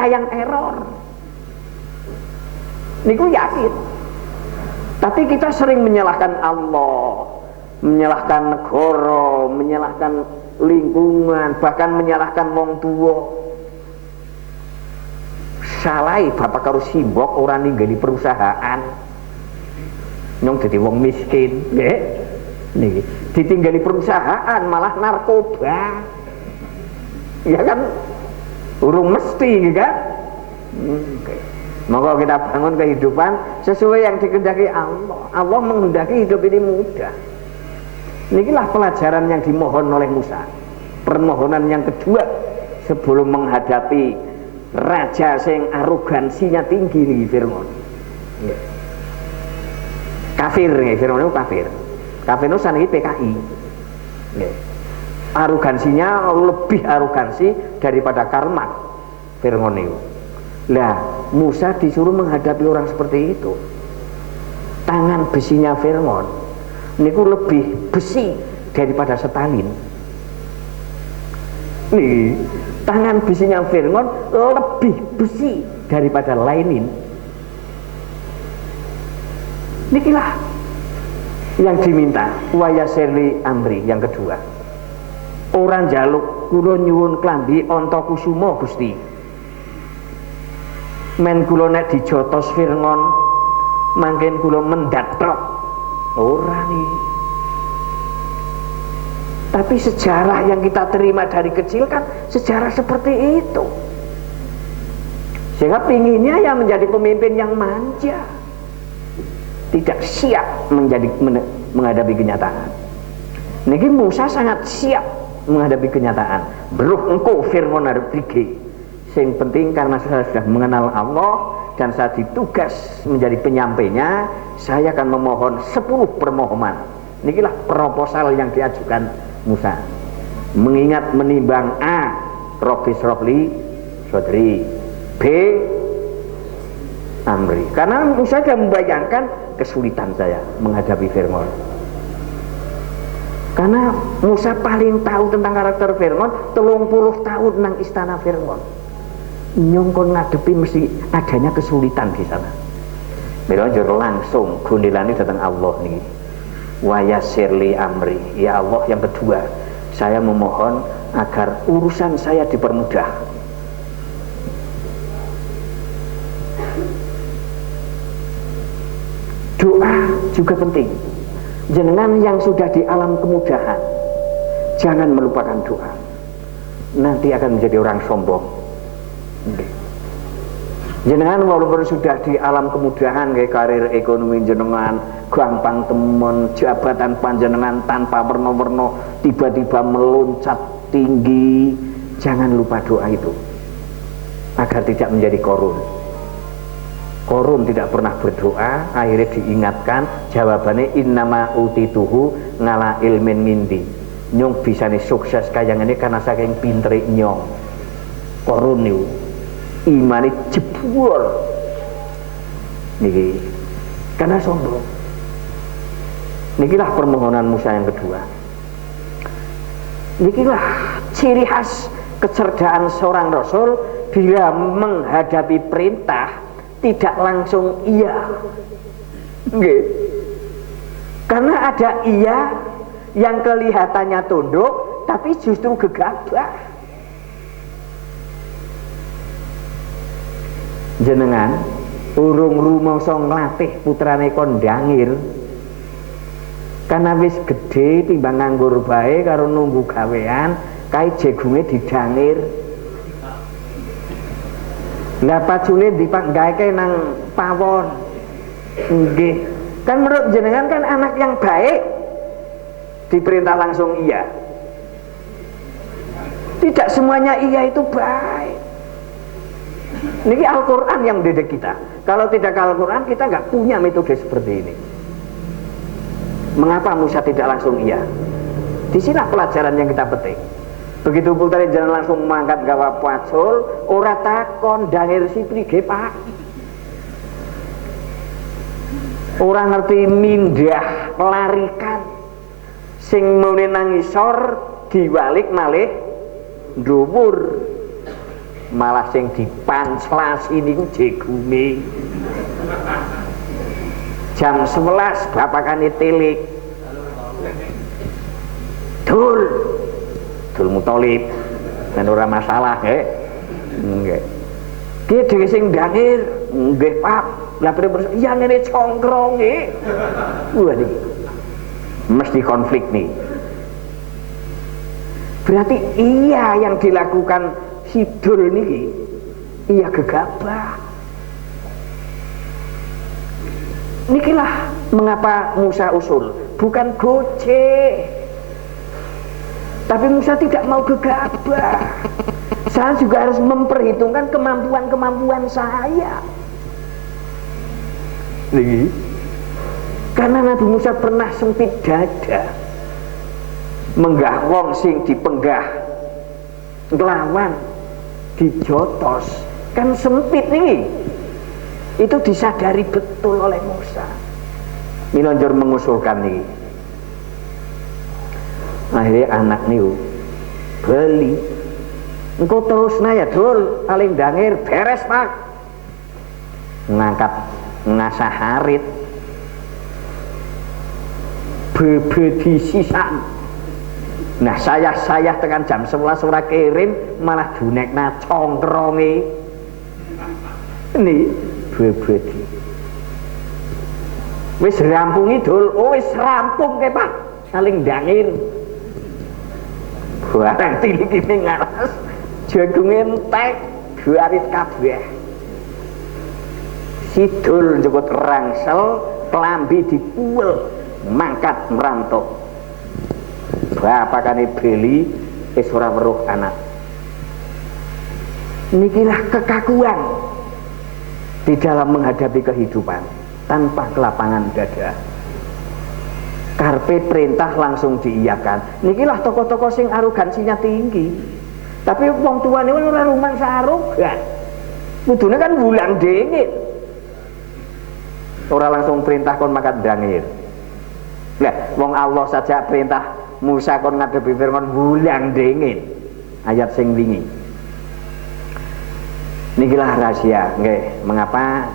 kita yang error. Niku yakin. Tapi kita sering menyalahkan Allah, menyalahkan negara, menyalahkan lingkungan, bahkan menyalahkan wong tua. Salai bapak karo simbok ora ninggali perusahaan. Nyong dadi wong miskin, nggih. Niki ditinggali perusahaan malah narkoba. Ya kan? Urung mesti kan? Maka kita bangun kehidupan sesuai yang dikehendaki Allah. Allah menghendaki hidup ini mudah. Inilah pelajaran yang dimohon oleh Musa. Permohonan yang kedua sebelum menghadapi raja yang arogansinya tinggi nih Fir'aun. Kafir nih Fir'aun itu kafir. Kafir itu saniki PKI. Arogansinya lebih arogansi daripada Karmak Fir'aun itu. Lah Musa disuruh menghadapi orang seperti itu. Tangan besinya Fir'aun niku lebih besi daripada Stalin. Nih, tangan besinya Fir'aun lebih besi daripada Lenin. Nikilah yang diminta wayasirli amri yang kedua. Orang jaluk kula nyuwun klambi onta kusuma Gusti. Men kula nek dijotos Fir'aun mangken kula mendatrok. Ora nih. Tapi sejarah yang kita terima dari kecil kan sejarah seperti itu. Sehingga pinginnya yang menjadi pemimpin yang manja, tidak siap menghadapi kenyataan. Niki Musa sangat siap menghadapi kenyataan. Beruh engkau Fir'aun arep tige. Sing penting karena saya sudah mengenal Allah dan saya ditugas menjadi penyampainya, saya akan memohon 10 permohonan. Inilah proposal yang diajukan Musa. Mengingat menimbang A, Robbi Shrobli Sodri, B, Amri. Karena Musa sudah membayangkan kesulitan saya menghadapi Fir'aun. Karena Musa paling tahu tentang karakter Fir'aun, 30 tahun nang istana Fir'aun. Nyongkon ngadepi mesti adanya kesulitan di sana. Mila njur langsung gondelane datang Allah niki. Wa yassirli amri. Ya Allah, yang kedua, saya memohon agar urusan saya dipermudah. Doa juga penting. Jenengan yang sudah di alam kemudahan, jangan melupakan doa. Nanti akan menjadi orang sombong. Jenengan walaupun sudah di alam kemudahan kayak karir ekonomi jenengan gampang temen, jabatan panjenengan tanpa werna-werna tiba-tiba meloncat tinggi, jangan lupa doa itu agar tidak menjadi korun. Korun tidak pernah berdoa, akhirnya diingatkan jawabannya innama utituhu ngala ilmin ngindi. Nyong bisa nih sukses kayak ini karena saking pintere nyong. Korun itu imane jebol niki karena sombong. Nikilah permohonan Musa yang kedua. Nikilah ciri khas kecerdaan seorang rasul bila menghadapi perintah tidak langsung iya. Nggih. Karena ada iya yang kelihatannya tunduk tapi justru gegabah. Jenengan urung rumangsa nglatih putrane kondangir karena wis gedhe timbang nganggur bae karo nunggu gawean kae jegunge didangir. Lah pacune dipanggaeke nang pawon. Nggih. Kan menurut jenengan kan anak yang baik diperintah langsung iya. Tidak semuanya iya itu baik. Ini Al-Quran yang mendidik kita. Kalau tidak Al-Quran kita nggak punya metode seperti ini. Mengapa Musa tidak langsung iya? Disinilah pelajaran yang kita petik. Begitu putrane jangan langsung mangkat gawa pacul, ora takon dangir siprige Pak. Ora ngerti mindah pelarikan. Sing mune nang ngisor diwalik malih dhuwur. malah sing dipanslasi niku jegume. Jam 11 bapakane telik. Dul Muthalib, nek ora masalah nggih. Nggih. Ki dhewe sing ndangir, nggih Pak. Lah pripun iya ngene congkronge. Wah niki. Mesti konflik nih. Berarti iya yang dilakukan si Dul niki iya gegabah. Nikilah mengapa Musa usul, bukan gojek. Tapi Musa tidak mau gegabah. Saya juga harus memperhitungkan kemampuan-kemampuan saya. Niki. Karena Nabi Musa pernah sempit dada, menggah wong sing dipenggah nglawan dijotos, kan sempit nih. Itu disadari betul oleh Musa. Minonjor mengusulkan nih. Akhirnya anak niku beli. Engkau terus naya Dul, paling dangir beres Pak. Ngangkat ngasah harit. Bebe disisan. Nah saya tekan jam 11 ora kirim malah dunekna congkronge. Ini bebe di. Wis rampungi Dul, oh wis rampung ke Pak. Saling dangir. Barang tilik ini ngaras, jagung entek, garit kabeh. Si Dul njuput rangsel, klambi dipuel, mangkat merantau. Bapakane beli wis ora weruh anak. Nikilah kekakuan di dalam menghadapi kehidupan tanpa kelapangan dada. Karpe perintah langsung diiyakan. Nikilah tokoh-tokoh sing arogansinya tinggi. Tapi wong tuane ora rumangsa arogan. Kudune kan wulang dingin. Ora langsung perintah kon makan dangir. Lah wong Allah saja perintah Musa kon ngadepi Firaun wulang dingin. Ayat sing wingi. Nikilah rahasia, nggih. Mengapa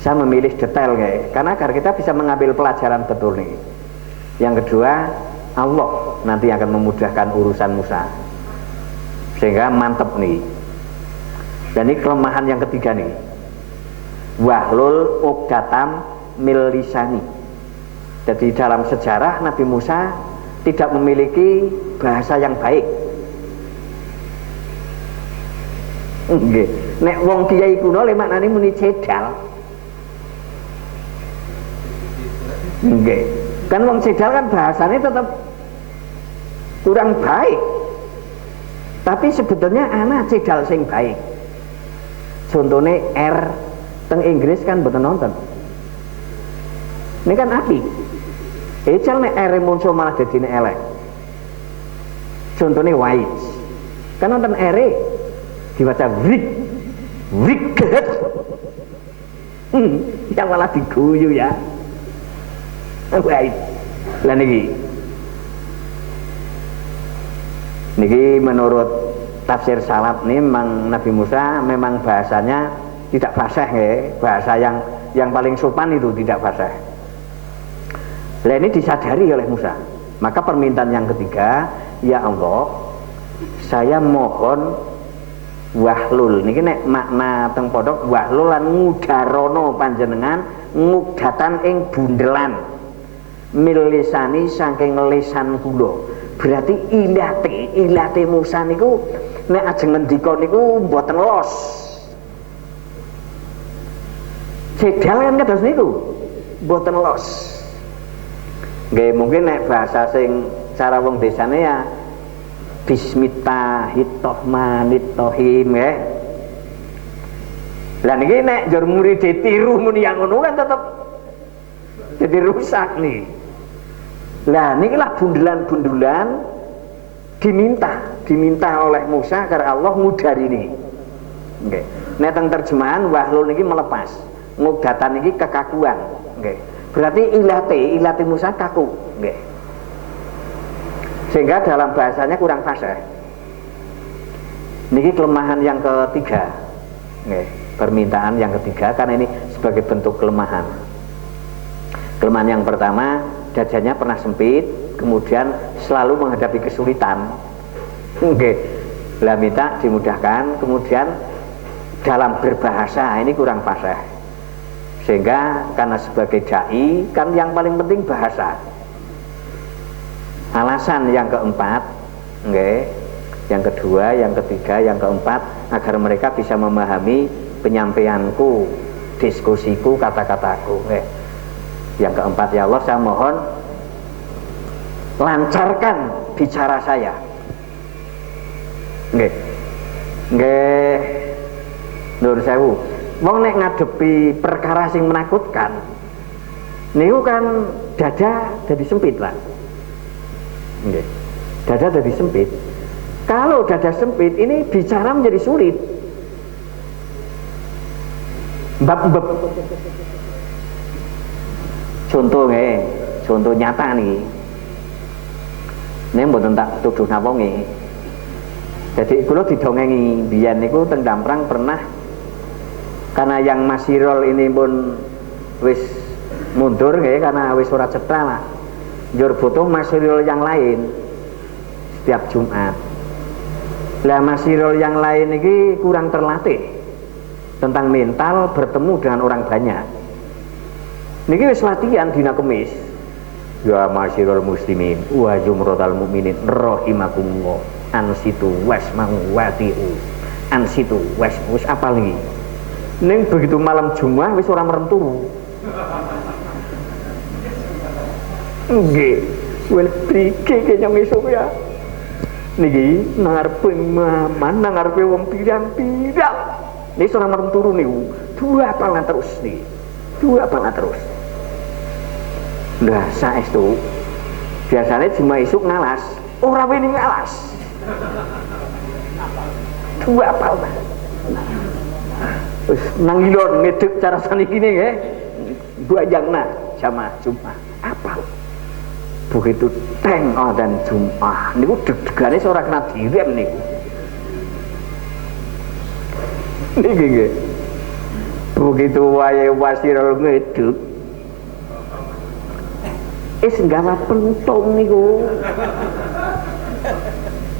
saya memilih detail nggih? Karena agar kita bisa mengambil pelajaran betul nih. Yang kedua, Allah nanti akan memudahkan urusan Musa sehingga mantep nih. Dan ini kelemahan yang ketiga nih, wahlul uqdatam mil lisani. Jadi dalam sejarah Nabi Musa tidak memiliki bahasa yang baik. Nggih, nek wong kiai kuno le maknane muni cedal. Nggih. Kan wong cedal kan bahasanya tetap kurang baik. Tapi sebetulnya ana cedal sing baik. Contohnya R teng Inggris kan mboten nonton. Ini kan api. Ejal nek R muncul malah dadine elek. Contohnya white. Kan nonton R dibaca wik. Wicked. Yang malah diguyu ya. Baik. Lah niki menurut tafsir salaf nih memang Nabi Musa memang bahasanya tidak fasih ya, bahasa yang paling sopan itu tidak fasih. Lah ini disadari oleh Musa. Maka permintaan yang ketiga, ya Allah, saya mohon wahlul niki nek makna teng pondok wahlul lan ngudarono panjenengan ngugdatan ing bundelan milisani saking lisan kula. Berarti ilate Musa niku nek ajeng ngendika niku mboten los. Cedal kan kados niku mboten los. Nggih mungkin nek bahasa sing cara wong desane ya bismillahirrahmanirrahim nggih. Lah niki nek njur murid ditiru muni yang ngono kan tetep jadi rusak nih. Nah, inilah bundelan-bundelan diminta oleh Musa karena Allah ngudari ini. Nggih. Nek teng terjemahan wahlul niki melepas, ngudatan niki kekakuan. Nggih. Berarti ilate Musa kaku, nggih. Sehingga dalam bahasanya kurang fasih. Niki kelemahan yang ketiga. Nggih, permintaan yang ketiga karena ini sebagai bentuk kelemahan. Kelemahan yang pertama, dadanya pernah sempit, kemudian selalu menghadapi kesulitan. Nggih. Lah minta dimudahkan, kemudian dalam berbahasa ini kurang fasih. Sehingga karena sebagai dai kan yang paling penting bahasa. Alasan yang keempat, nggih, yang kedua, yang ketiga, yang keempat, agar mereka bisa memahami penyampaianku, diskusiku, kata-kataku. Yang keempat, ya Allah, saya mohon lancarkan bicara saya. Nggih. Nggih. Nur sewu. Wong nek ngadepi perkara sing menakutkan, niku kan dada jadi sempit, Pak. Nggih. Dada jadi sempit. Kalau dada sempit ini bicara menjadi sulit. Mbab-mbab. Contoh nggih, contoh nyata nih. Nek mboten tak tuduh napa nggih. Jadi kula didongengi biyen niku teng Damprang pernah, karena yang Masirol ini pun wis mundur nggih karena wis ora cetha lah. Njur butuh Masirol yang lain setiap Jumat. Lah Masirol yang lain ini kurang terlatih tentang mental bertemu dengan orang banyak. Niki wis latihan dina Kemis. Ya Masirol muslimin wa jumratal mukminin rahimakumullah. Ansitu wasmawati'u. Ansitu wis apa lagi? Ning begitu malam Jumat wis ora merem turu. Nggih, wis prike kenyang esuk ya. Niki ngarepe maman nang ngarepe wong pirang-pirang. Niki ora merem turu niku. Dua pangan terus nih. Dua pangan terus. Lah saestu biasanya cuma esuk ngalas, ora wani ngalas. Dua pangan. Wis nang ilon ngedek cara saniki nggih. Bayangna jamaah Jumat. Apa? Begitu teng dan Jumat niku deg-degane ora kena direm niku. Niki nggih. Begitu wae Wasirul ngedek. Gawa pentung niku.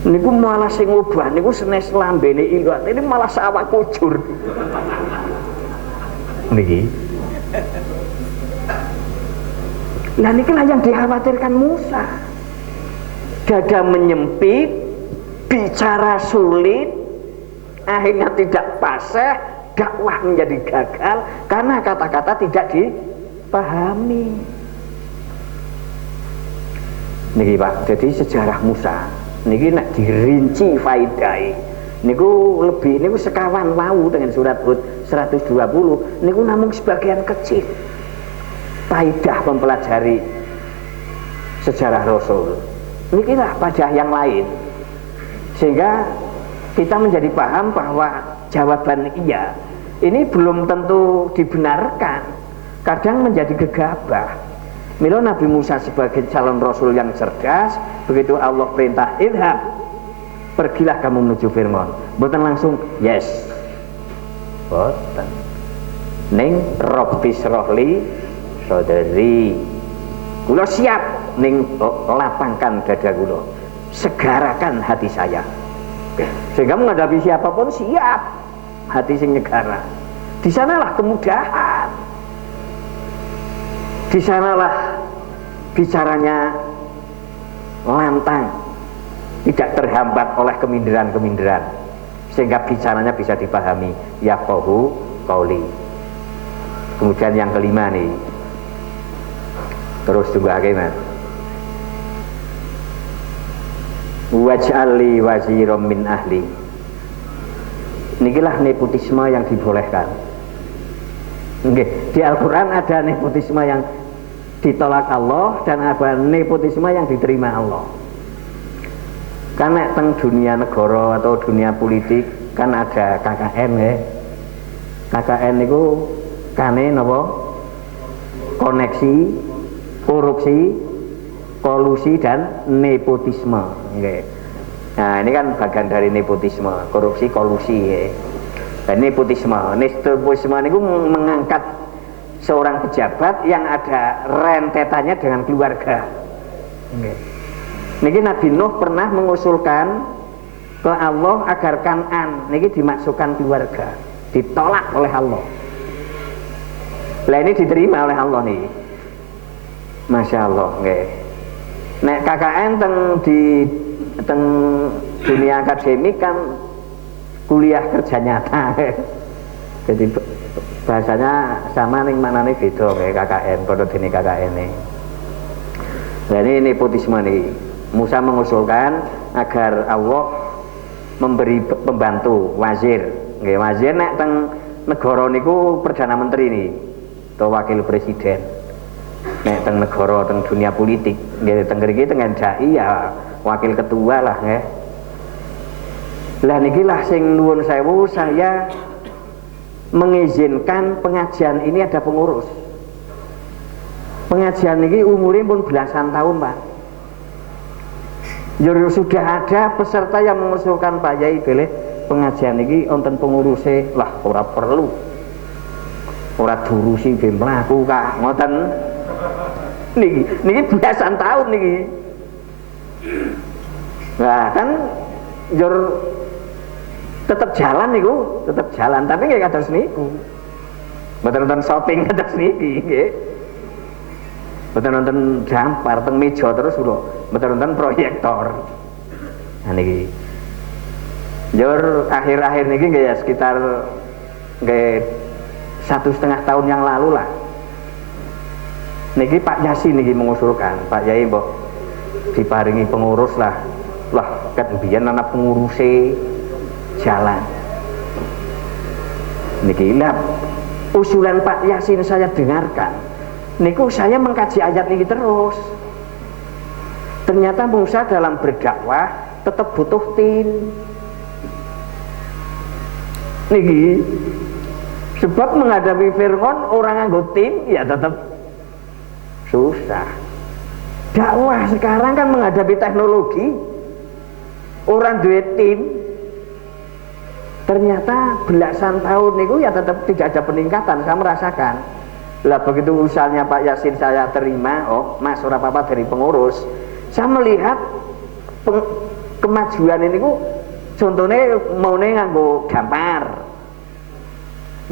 Niku malah sing ngubah niku senes lambene iwak. Ini malah sawak kujur. Niki. Lah niki lah yang dikhawatirkan Musa. Dada menyempit, bicara sulit, akhirnya tidak fasih, dakwah menjadi gagal karena kata-kata tidak dipahami. Niki Pak, jadi sejarah Musa niki nek dirinci faedai niku lebih niku sekawan wau dengan surat Hud 120 niku namung sebagian kecil faedah mempelajari sejarah Rasul. Nikilah pada yang lain sehingga kita menjadi paham bahwa jawaban iya ini belum tentu dibenarkan, kadang menjadi gegabah. Mila Nabi Musa sebagai calon Rasul yang cerdas, begitu Allah perintah idhab, pergilah kamu menuju Fir'aun, boten langsung yes, boten ning Rabbis rohli saudari kula siap ning lapangkan dada kula, segarakan hati saya, sehingga menghadapi siapapun siap hati sing nyegara. Di sanalah kemudahan, di sanalah bicaranya lantang, tidak terhambat oleh keminderan-keminderan, sehingga bicaranya bisa dipahami. Yaqahu qauli. Kemudian yang kelima nih, terus juga Mas. Waj'alli waziram min ahli. Nikilah nepotisme yang dibolehkan. Nggih, di Al-Qur'an ada nepotisme yang ditolak Allah dan ada nepotisme yang diterima Allah. Karena teng dunia negara atau dunia politik kan ada KKN nggih. KKN itu kane napa? Koneksi, korupsi, kolusi dan nepotisme nggih. Nah, ini kan bagian dari nepotisme, korupsi, kolusi ya. Dan nepotisme ini mengangkat seorang pejabat yang ada rentetannya dengan keluarga. Niki Nabi Nuh pernah mengusulkan ke Allah agar Kan'an niki dimasukkan keluarga, ditolak oleh Allah. Lah ini diterima oleh Allah nih. Masya Allah, nggih. Nek KKN teng dunia akademik kan kuliah kerja nyata. Jadi bahasanya sama ning manane beda kayak KKN, padha dene KKN ini. Nah ini nepotisme nih. Musa mengusulkan agar Allah memberi pembantu wazir. Nggih, wazir nek teng negara niku perdana menteri nih atau wakil presiden. Nek teng negara teng dunia politik, nggih teng mriki teng NDI ya wakil ketua lah nggih. Lah niki lah sing nuwun sewu saya mengizinkan pengajian ini ada pengurus. Pengajian ini umurnya pun belasan tahun, Pak. Jadi sudah ada peserta yang mengusulkan Pak Yai boleh pengajian ini wonten pengurusnya lah ora perlu. Ora durusi ben mlaku Kak, ngoten. Niki belasan tahun niki. Nah, kan jur tetap jalan niku, tetap jalan, tapi nggih kados niku. Mboten nonton shopping kados niki nggih. Mboten nonton jampar teng meja terus kula, mboten nonton proyektor. Nah niki. Jur akhir-akhir niki nggih ya sekitar nggih 1,5 tahun yang lalu lah. Niki Pak Yasin niki mengusulkan, Pak Yai mbok diparingi pengurus lah. Lah kan biyen ana penguruse jalan. Niki lah usulan Pak Yasin saya dengarkan. Niku saya mengkaji ayat ini terus. Ternyata Musa dalam berdakwah tetap butuh tim. Niki sebab menghadapi Fir'aun orang nganggo tim ya tetap susah. Dakwah sekarang kan menghadapi teknologi, orang duwe tim. Ternyata belasan tahun itu ya tetap tidak ada peningkatan, saya merasakan. Lah begitu usulnya Pak Yasin saya terima, oh Mas ora apa-apa dari pengurus. Saya melihat kemajuan ini ku contohnya maune nganggo gambar.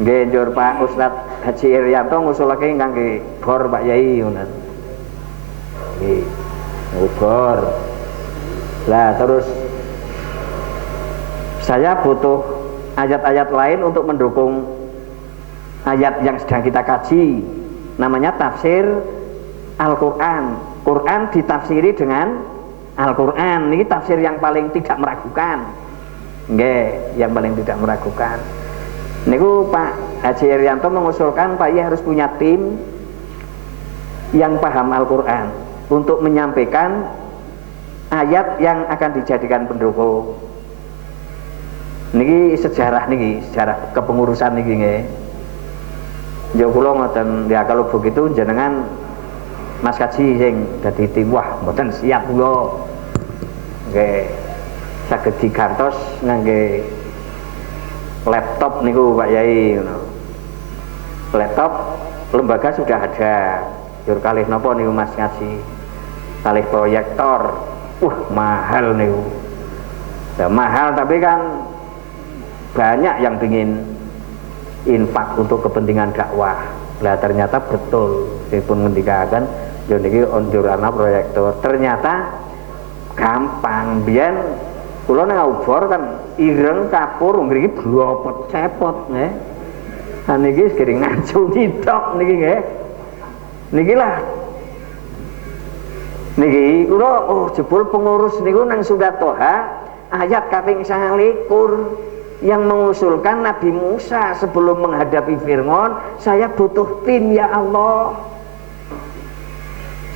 Nggih njur Pak Ustadz Haji Irianto ngusulake ngangge bor Pak Yai ngoten. Nggih. Bor. Lah terus saya butuh ayat-ayat lain untuk mendukung ayat yang sedang kita kaji, namanya tafsir Al-Quran. Quran ditafsiri dengan Al-Quran. Ini tafsir yang paling tidak meragukan. Nggih, yang paling tidak meragukan. Niku Pak Haji Irianto mengusulkan Pak Yai harus punya tim yang paham Al-Quran untuk menyampaikan ayat yang akan dijadikan pendukung. Niki sejarah kepengurusan niki nggih. Ya kula ngoten ya kalau begitu jenengan Mas Kaji sing dadi tim wah mboten siap kula. Nggih saged digantos ngangge laptop niku Pak Yai ngono. Laptop lembaga sudah ada. Jur kalih napa niku Mas Kaji? Kalih proyektor. Mahal niku. Ya mahal tapi kan banyak yang ingin infak untuk kepentingan dakwah. Lah ternyata betul dipun ngendikaken yo niki onjur ana proyektor. Ternyata gampang. Biyen kula nang obor kan ireng kapur ngriki blopet cepot nggih. Lah niki sering ngacungi tok niki nggih. Niki lah. Niki kula jebul pengurus niku nang Surat Toha ayat kaping 29 yang mengusulkan Nabi Musa sebelum menghadapi Fir'aun, saya butuh tim ya Allah.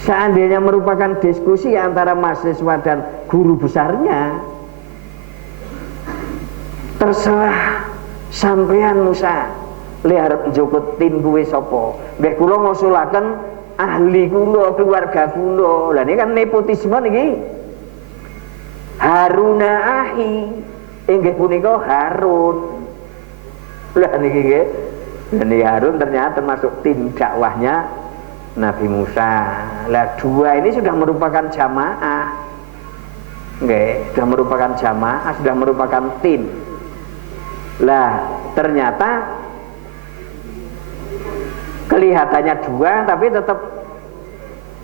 Seandainya merupakan diskusi antara mahasiswa dan guru besarnya, terserah sampean Musa le arep njupuk tim kuwi sapa. Nggih kula ngusulaken ahli kula, keluarga kula. Lah niki kan nepotisme niki. Haruna ahi inggih punika Harun. Lah niki nggih. Ini Harun ternyata termasuk tim dakwahnya Nabi Musa. Lah dua ini sudah merupakan jamaah. Nggih, sudah merupakan jamaah, sudah merupakan tim. Lah ternyata kelihatannya dua, tapi tetap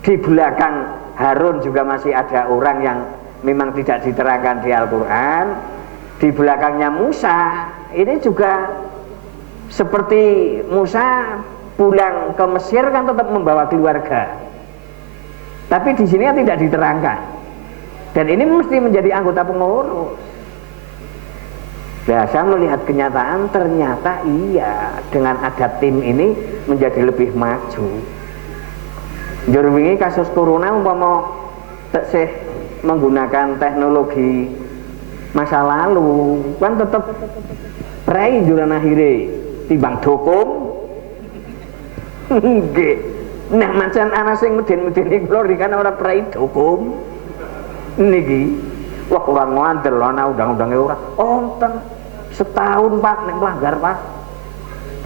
di belakang Harun juga masih ada orang yang memang tidak diterangkan di Al-Quran. Di belakangnya Musa ini juga seperti Musa pulang ke Mesir kan tetap membawa keluarga, tapi di sini tidak diterangkan. Dan ini mesti menjadi anggota pengurus. Nah, saya melihat kenyataan ternyata iya, dengan ada tim ini menjadi lebih maju. Jur wingi kasus corona umpama teksih menggunakan teknologi masa lalu kan tetap prei juran akhirnya timbang dukung. Nggih. Nah, macan ana sing meden-medeni kula kan ora prei dukung. Niki wah kurang ngandel ana undang-undange ora. Onten setahun Pak nek melanggar Pak.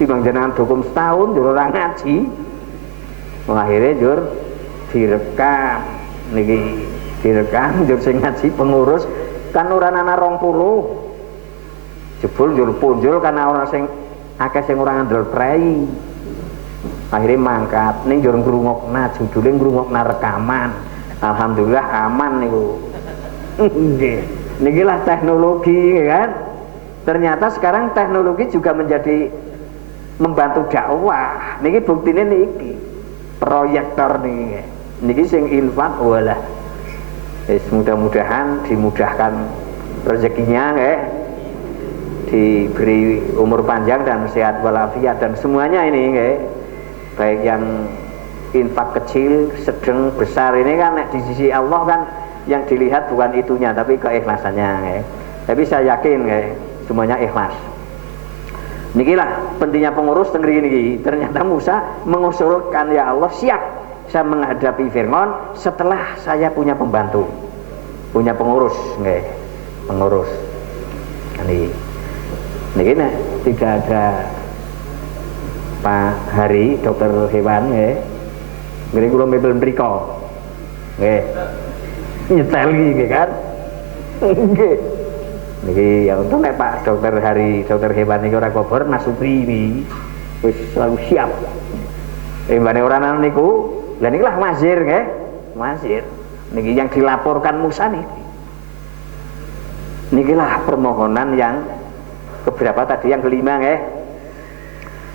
Timbang jenengan dukung setahun jur ora ngaji. Akhirnya jur direkam niki direkam jur sing ngaji pengurus kan ora ana 20. Jebul jur punjul karena orang sing akeh sing ora ngandel prei. Akhirnya mangkat ning jur ngrungokna judule ngrungokna rekaman. Alhamdulillah aman niku. Nggih. Niki lah teknologi kan. Ternyata sekarang teknologi juga menjadi membantu dakwah. Niki buktine niki. Proyektor niki. Niki sing infak walah. Wis mudah-mudahan dimudahkan rezekinya nggih. Diberi umur panjang dan sehat walafiat dan semuanya ini nggih. Baik yang infak kecil, sedang, besar ini kan di sisi Allah kan yang dilihat bukan itunya tapi keikhlasannya nggih. Tapi saya yakin nggih semuanya ikhlas. Nikilah pentingnya pengurus teng niki. Ternyata Musa mengusulkan ya Allah siap saya menghadapi Fir'aun setelah saya punya pembantu, punya pengurus nggih. Pengurus. Niki tidak ada Pak Hari dokter hewan nggih. Nggih kula mebel mriko. Nggih. Nyetel iki kan. Nggih. Niki ya untung nek Pak dokter Hari dokter hewan iki ora kober Nasupri ini wis selalu siap. Mbane ora ana niku, lha niku lah mazir nggih. Mazir. Niki yang dilaporkan Musa niki. Nikilah permohonan yang keberapa tadi, yang kelima nggih.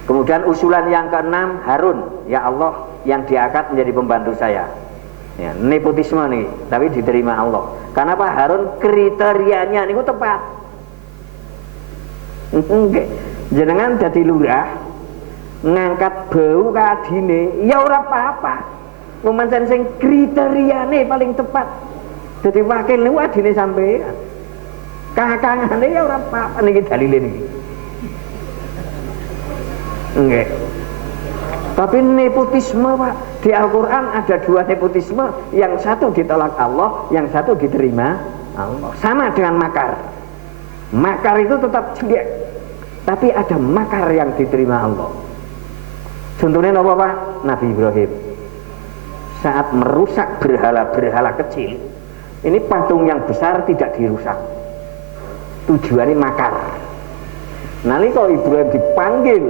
Kemudian usulan yang keenam Harun, ya Allah yang diangkat menjadi pembantu saya. Ya, nepotisme nih, tapi diterima Allah. Karena Pak Harun kriterianya niku tepat. Nggih. Jenengan dadi lurah ngangkat bau kadine, ya ora apa-apa. Pancen sing kriteriane paling tepat. Dadi wakil niku adine sampean. Kakangane ya ora apa-apa niki dalile niki. Nggih. Tapi nepotisme Pak, di Al-Quran ada dua nepotisme, yang satu ditolak Allah, yang satu diterima Allah. Sama dengan makar. Makar itu tetap jelek, tapi ada makar yang diterima Allah. Contohnya apa Pak? Nabi Ibrahim saat merusak berhala-berhala kecil, ini patung yang besar tidak dirusak. Tujuannya makar. Nalika Ibrahim dipanggil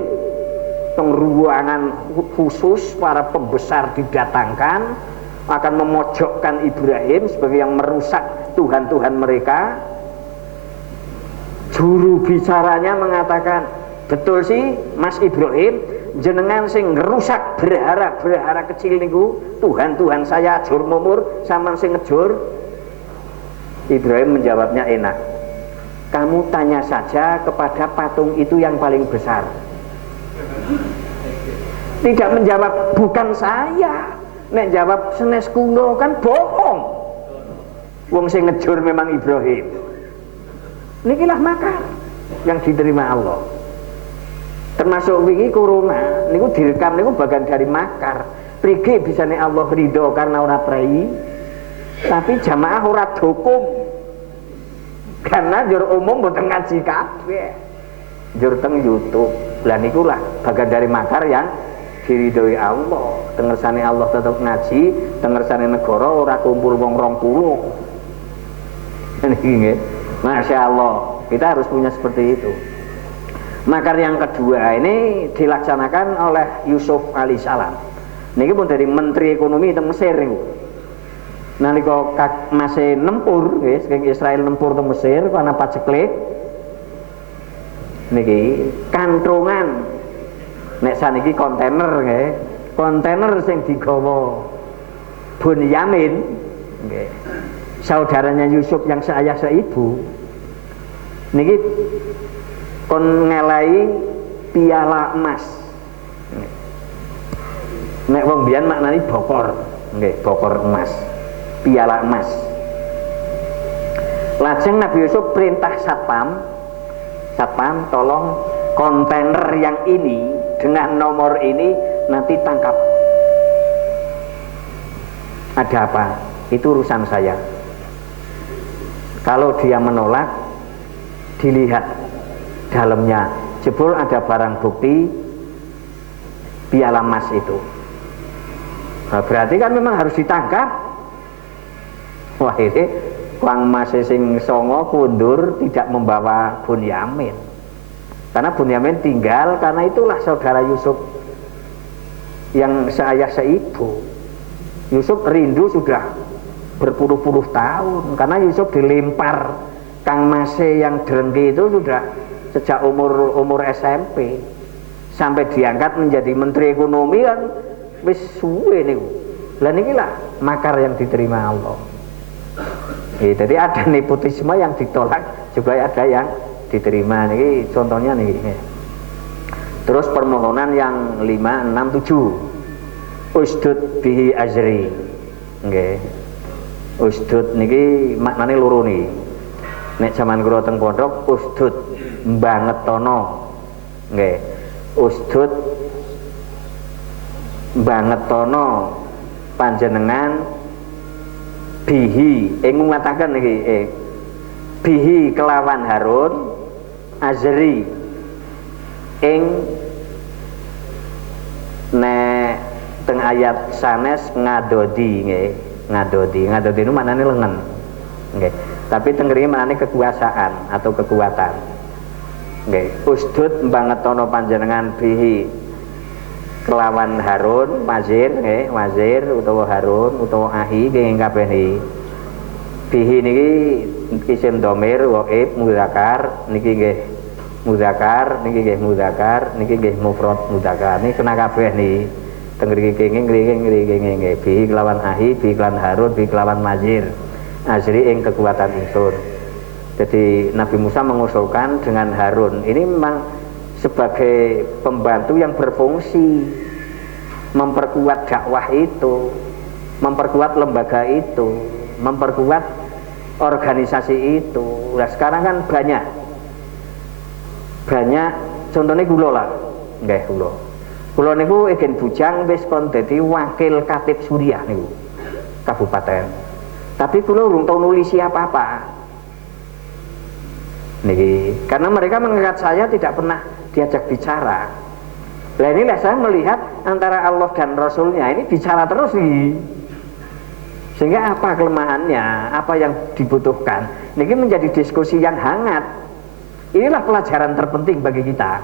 teng ruangan khusus, para pembesar didatangkan akan memojokkan Ibrahim sebagai yang merusak Tuhan-Tuhan mereka. Juru bicaranya mengatakan, betul sih Mas Ibrahim, jenengan sing ngerusak berhala-berhala kecil niku, Tuhan-Tuhan saya jur mumur sama sing ngejur. Ibrahim menjawabnya enak, kamu tanya saja kepada patung itu yang paling besar. Tidak menjawab bukan saya. Nek jawab senes kuno kan bohong. Wong sing ngejur memang Ibrahim. Nikilah makar yang diterima Allah. Termasuk wingi corona niku direkam niku bagian dari makar. Prige bisane Allah ridho karena ora prei, tapi jamaah ora dukung. Karena jur umum mboten ngaji kabeh. Jur teng YouTube. Lah niku lah bagian dari makar yang diridhoi Allah. Tengersane Allah tetep ngaji, tengersane negara ora kumpul wong 20. Niki nggih. Masya Allah, kita harus punya seperti itu. Makar yang kedua ini dilaksanakan oleh Yusuf alaihissalam. Niki pun dari Menteri Ekonomi teng Mesir niku. Nalika masih nempur, wis Israel nempur teng Mesir karena paceklik. Niki kantongan. Nek saniki kontainer nggih. Kontainer sing digawa Bunyamin nggih. Saudaranya Yusuf yang seayah seibu. Niki kon ngelai piala emas. Nek wong biyen maknane bokor, nggih, bokor emas. Piala emas. Lajeng Nabi Yusuf perintah satpam tolong kontainer yang ini dengan nomor ini nanti tangkap. Ada apa? Itu urusan saya. Kalau dia menolak, dilihat dalamnya, jebul ada barang bukti piala emas itu. Nah, berarti kan memang harus ditangkap. Wah, ini Wang Mas sing songo kundur tidak membawa Bunyamin. Karena Bunyamin tinggal karena itulah saudara Yusuf yang seayah seibu. Yusuf rindu sudah berpuluh-puluh tahun karena Yusuf dilempar Kang Mase yang drengki itu sudah sejak umur SMP sampai diangkat menjadi Menteri Ekonomi kan wis suwe niku. Lah niki lah makar yang diterima Allah. Jadi ada nepotisme yang ditolak juga ada yang diterima. Niki contohnya niki. Terus permohonan yang 5, 6, 7 usdud bihi azri. Nggih. Usdud niki maknane loro niki. Nek zaman kula teng pondok usdud mbangetono. Nggih. Usdud mbangetono panjenengan bihi ngatakan niki bihi kelawan Harun azri ing nek teng ayat sanes ngadodi nggih. Ngadodi itu maknane lengan nggih. Tapi teng mriki maknane kekuasaan atau kekuatan nggih. Usdud mbangetono panjenengan bihi kelawan Harun wazir nggih, wazir utawa Harun utawa ahi nggih kabeh niki. Bihi niki isim dhamir waib mudzakkar niki nggih mudzakkar niki nggih mudzakkar niki nggih mufrad mudzakkar niki kena kabeh niki. Teng mriki nggih bihi kelawan ahi, bihi kelawan Harun, bihi kelawan wazir. Azri ing kekuatan ingsun. Jadi Nabi Musa mengusulkan dengan Harun. Ini memang sebagai pembantu yang berfungsi memperkuat dakwah itu, memperkuat lembaga itu, memperkuat organisasi itu. Nah sekarang kan banyak contohnya kula lah nggih kula niku Egen Bujang wis kon dadi wakil Katib Suriah niku kabupaten, tapi kula urung tau nulisi apa-apa niki karena mereka mengingat saya tidak pernah diajak bicara. Nah inilah saya melihat antara Allah dan Rasulnya ini bicara terus nih. Sehingga apa kelemahannya, apa yang dibutuhkan. Ini menjadi diskusi yang hangat. Inilah pelajaran terpenting bagi kita.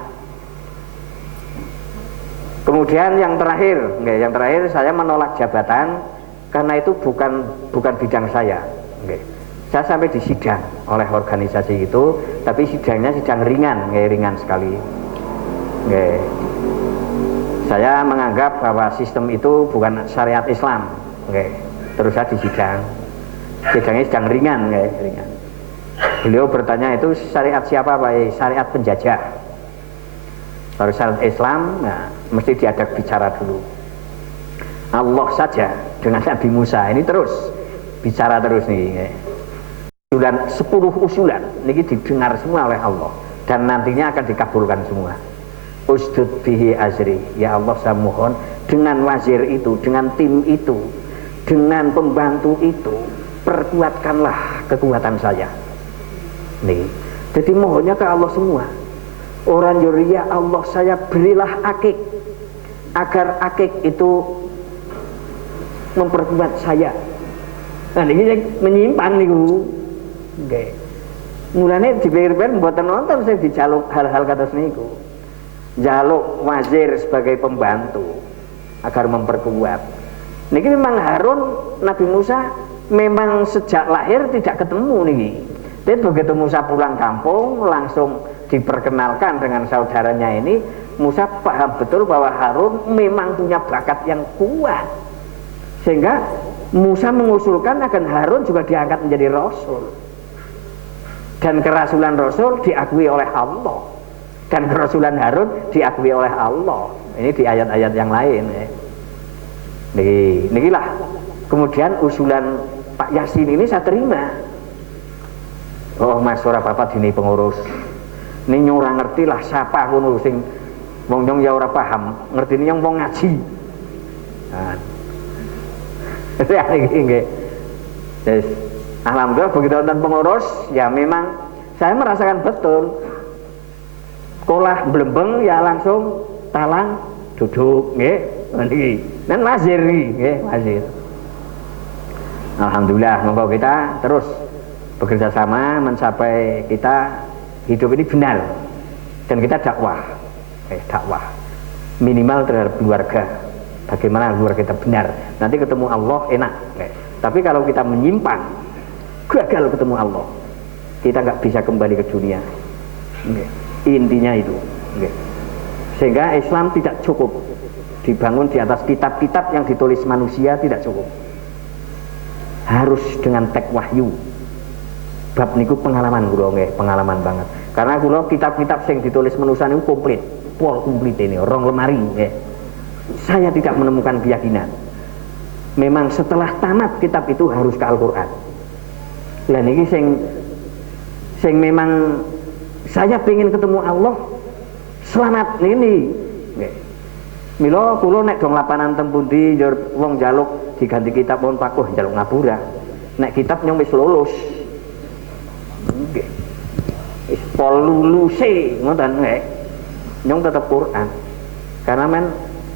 Kemudian yang terakhir saya menolak jabatan karena itu bukan bidang saya. Saya sampai disidang oleh organisasi itu, tapi sidangnya sidang ringan sekali. Saya menganggap bahwa sistem itu bukan syariat Islam. Terus saya sidangnya sidang ringan. Beliau bertanya itu syariat siapa Pak? Syariat penjajah. Kalau syariat Islam, nah, mesti diajak bicara dulu. Allah saja dengan Nabi Musa ini terus bicara terus nih. Dan 10 usulan ini didengar semua oleh Allah dan nantinya akan dikabulkan semua. Usdud bihi azri, ya Allah saya mohon dengan wazir itu, dengan tim itu, dengan pembantu itu, perkuatkanlah kekuatan saya. Nih, jadi mohonnya ke Allah semua. Orang ya Allah, saya berilah akik agar akik itu memperkuat saya. Nah ini menyimpang niku. Nggih. Mulane dipikir-pikir mboten nonton saya dijaluk hal-hal kados niku. Jaluk wazir sebagai pembantu agar memperkuat. Niki memang Harun Nabi Musa memang sejak lahir tidak ketemu niki. Tapi begitu Musa pulang kampung langsung diperkenalkan dengan saudaranya ini, Musa paham betul bahwa Harun memang punya bakat yang kuat, sehingga Musa mengusulkan agar Harun juga diangkat menjadi Rasul, dan kerasulan Rasul diakui oleh Allah, dan kerasulan Harun diakui oleh Allah. Ini di ayat-ayat yang lain ya. Nikilah kemudian usulan Pak Yasin ini saya terima. Oh mas, ora apa-apa dini pengurus ini nyora ngerti lah siapa ngono sing wong nyong ya ora paham, ngerti ini yang wong ngaji. Nah. Ya nggih. Terus alhamdulillah begitu nonton pengurus ya memang saya merasakan betul. Sekolah blembeng ya langsung talang duduk nggih. Niki. Dan wazir nggih, wazir. Alhamdulillah monggo kita terus bekerja sama mencapai kita hidup ini benar, dan kita dakwah minimal terhadap keluarga, bagaimana keluarga kita benar, nanti ketemu Allah enak. Tapi kalau kita menyimpang, gagal ketemu Allah, kita nggak bisa kembali ke dunia. Intinya itu. Sehingga Islam tidak cukup dibangun di atas kitab-kitab yang ditulis manusia, tidak cukup, harus dengan teks wahyu. Bab niku pengalaman kula nggih, pengalaman banget. Karena kula kitab-kitab sing ditulis manusia niku komplit, pol komplit ini, rong lemari nggih. Saya tidak menemukan keyakinan. Memang setelah tamat kitab itu harus ke Al-Qur'an. Lah niki sing memang saya pengen ketemu Allah, selamat ini nggih. Mila kula nek dong lapanan teng pundi wong njaluk diganti kitab pun pakuh njaluk ngapura. Nek kitab nyong wis lulus. Nggih. Wis pol luluse ngoten nggih. Nyong tetap Quran. Karena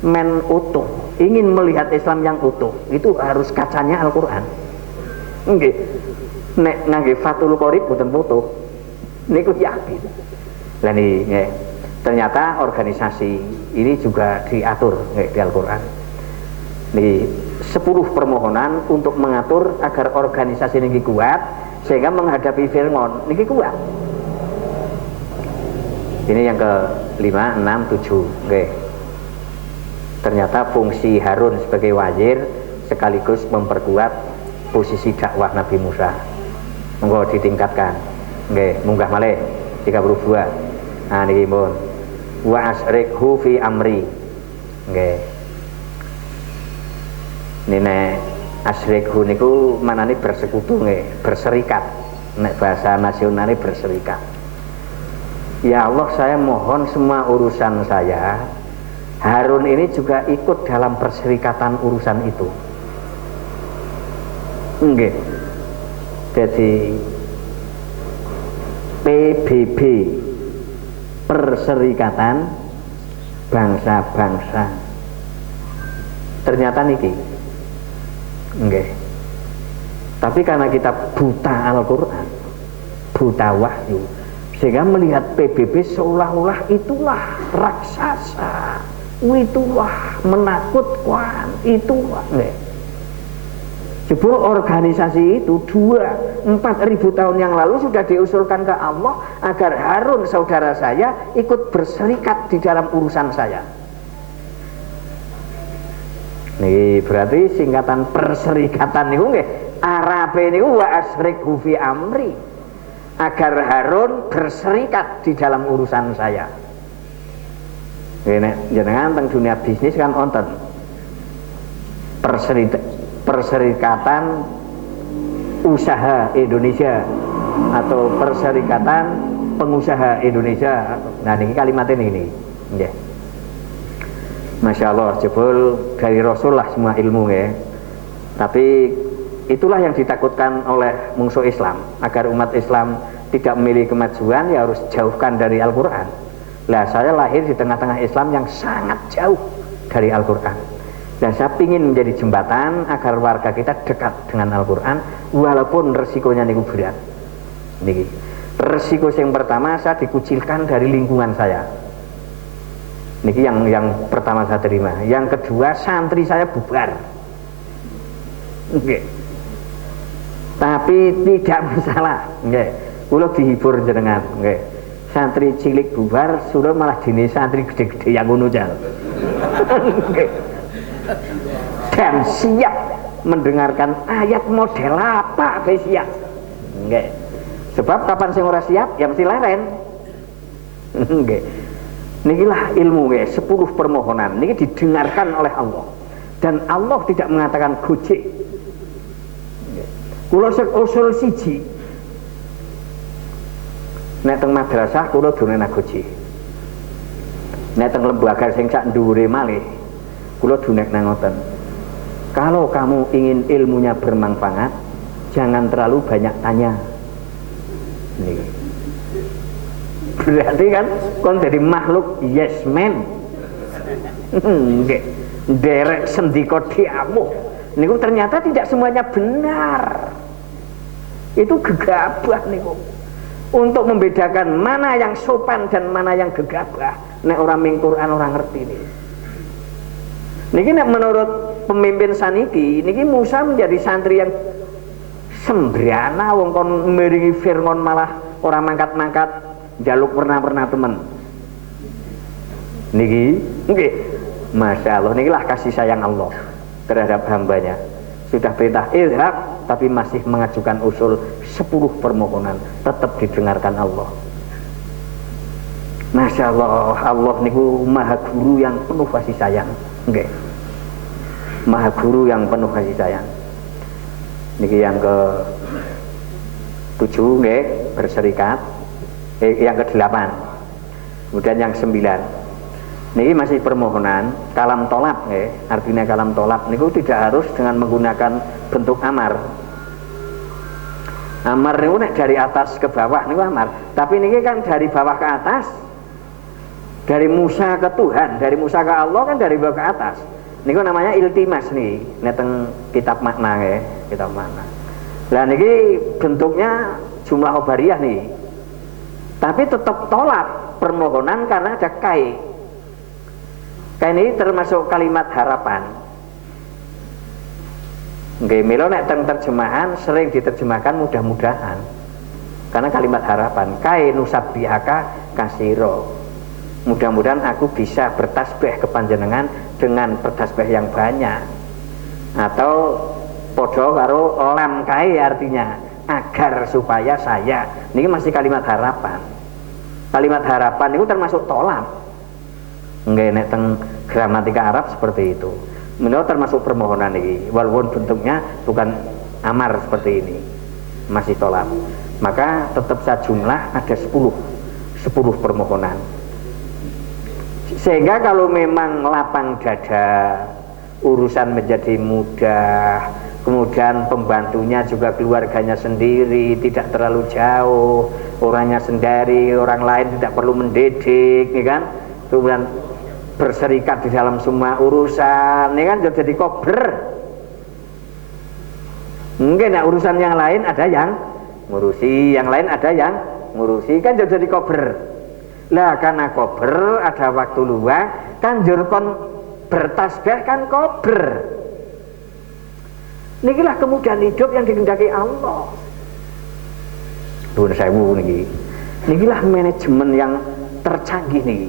men utuh, ingin melihat Islam yang utuh, itu harus kacanya Al-Qur'an. Nggih. Nek ngangge Fathul Qorib boten foto. Niku yakin. Lah nggih. Ternyata organisasi ini juga diatur di Al-Qur'an. Nih 10 permohonan untuk mengatur agar organisasi ini kuat sehingga menghadapi Fir'aun ini kuat. Ini yang ke 5, 6, 7. Oke. Ternyata fungsi Harun sebagai wazir sekaligus memperkuat posisi dakwah Nabi Musa. Monggo ditingkatkan. Nggih, munggah malih 32. Nah niki pun wa asrikhu fi amri. Nggih. Nene asrikhu niku manane bersekutu nggih, berserikat. Nek bahasa nasionalnya berserikat. Ya Allah, saya mohon semua urusan saya Harun ini juga ikut dalam perserikatan urusan itu. Nggih. Jadi PBB, Perserikatan Bangsa-Bangsa. Ternyata niki. Nggih. Tapi karena kita buta Al-Qur'an, buta wahyu, sehingga melihat PBB seolah-olah itulah raksasa, itulah menakutkan, itulah nggih. Jebul organisasi itu 4.000 tahun yang lalu sudah diusulkan ke Allah agar Harun saudara saya ikut berserikat di dalam urusan saya. Nih berarti singkatan perserikatan niku nggih, Arabe niku wa asrikhu fi amri, agar Harun berserikat di dalam urusan saya. Nek jenengan teng dunia bisnis kan wonten Perserikatan Usaha Indonesia atau Perserikatan Pengusaha Indonesia. Nah ini kalimat ini nggih. Masya Allah, jebul dari Rasul lah semua ilmu ya. Tapi itulah yang ditakutkan oleh musuh Islam, agar umat Islam tidak memilih kemajuan ya harus jauhkan dari Al-Quran. Lah saya lahir di tengah-tengah Islam yang sangat jauh dari Al-Quran, dan saya ingin menjadi jembatan agar warga kita dekat dengan Al-Quran, walaupun resikonya niku berat. Niki resiko yang pertama, saya dikucilkan dari lingkungan saya. Niki yang pertama saya terima. Yang kedua, santri saya bubar. Nggih. Tapi tidak masalah. Nggih. Kula dihibur jenengan. Nggih. Santri cilik bubar, sudah malah dini santri gede-gede yang ngono jal. Dan siap mendengarkan ayat model apa, siap. Nggih. Sebab kapan sing ora siap, ya mesti leren. Nggih. Nikilah ilmu nggih, 10 permohonan niki didengarkan oleh Allah. Dan Allah tidak mengatakan gojek. Nggih. Kula usul siji. Nek teng madrasah kula dolen agoji. Nek teng lembaga sing sak dhuwure malih kula dunek nang ngoten. Kalau kamu ingin ilmunya bermanfaat, jangan terlalu banyak tanya. Nih. Berarti kan kon jadi makhluk yes man. Nggih. Derek sendika diamu. Niku ternyata tidak semuanya benar. Itu gegabah niku. Untuk membedakan mana yang sopan dan mana yang gegabah, nek orang ming Quran orang ngerti nih. Niki nek menurut pemimpin saniki, niki Musa menjadi santri yang sembrana, wong kon miringi Fir'aun malah orang mangkat-mangkat, jaluk pernah temen. Niki, masya Allah, nikilah kasih sayang Allah terhadap hambanya. Sudah perintah izhab, tapi masih mengajukan usul 10 permohonan, tetap didengarkan Allah. Masya Allah, Allah niku maha guru yang penuh kasih sayang. Nggih. Maha guru yang penuh kasih sayang. Niki yang ke-7 nggih, berserikat. Yang ke-8. Kemudian yang 9. Niki masih permohonan kalam tolak nggih. Artinya kalam tolak niku tidak harus dengan menggunakan bentuk amar. Amar niku nek dari atas ke bawah niku amar, tapi niki kan dari bawah ke atas. Dari Musa ke Tuhan, dari Musa ke Allah kan dari bawah ke atas. Niku namanya iltimas nih, nek teng kitab makna nggih, kitab makna. Lah niki bentuknya jumlah khobariyah nih. Tapi tetap tolak permohonan karena ada kai. Kai ini termasuk kalimat harapan. Nggih, mila nek teng terjemahan sering diterjemahkan mudah-mudahan. Karena kalimat harapan, kai nusabbihaka kasiro. Mudah-mudahan aku bisa bertasbih ke panjenengan dengan bertasbih yang banyak. Atau podo karo lam kai artinya agar supaya saya. Ini masih kalimat harapan. Kalimat harapan itu termasuk tolak. Nggih, nek teng gramatika Arab seperti itu. Menurut termasuk permohonan ini, walaupun bentuknya bukan amar seperti ini, masih tolak. Maka tetap saja jumlah ada 10 permohonan. Sehingga kalau memang lapang dada, urusan menjadi mudah, kemudian pembantunya juga keluarganya sendiri, tidak terlalu jauh, orangnya sendiri, orang lain tidak perlu mendidik, ya kan? Kemudian berserikat di dalam semua urusan, ini kan jadi kober. Mungkin urusan yang lain ada yang ngurusi, yang lain ada yang ngurusi, kan jadi kober. Lah karena kober ada waktu luang, kan jurkon bertasbih kan kober. Nikilah kemudahan hidup yang dikehendaki Allah. Nuwun sewu niki. Nikilah manajemen yang tercanggih nih.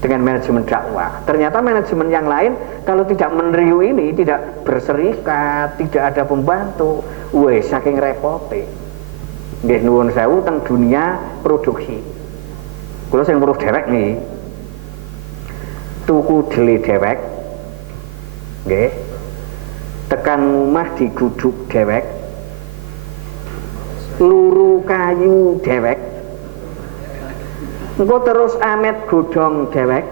Dengan manajemen dakwah. Ternyata manajemen yang lain kalau tidak meneriu ini, tidak berserikat, tidak ada pembantu, weh saking repote. Nggih nuwun sewu teng dunia produksi. Kula sing weruh dhewek nih. Tuku dele dhewek. Nggih. Tekan omah diguduk dhewek. Luru kayu dhewek. Engko terus amet godhong dhewek.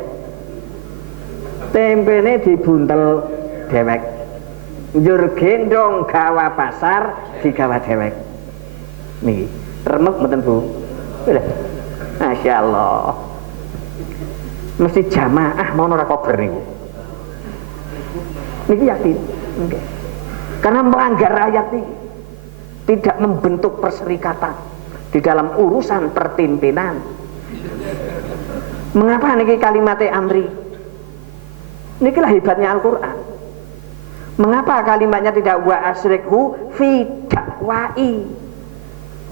Tempene dibuntel dhewek. Njur gendong gawa pasar digawa dhewek. Niki Remek mboten Bu? Masya Allah. Mesti jamaah mau ora kober niku. Niki yakin. Okay. Karena melanggar ayat ini, tidak membentuk perserikatan di dalam urusan pertimpinan. Mengapa niki kalimatnya amri? Nikilah hebatnya Al-Quran. Mengapa kalimatnya tidak wa asrikhu fi dakwai?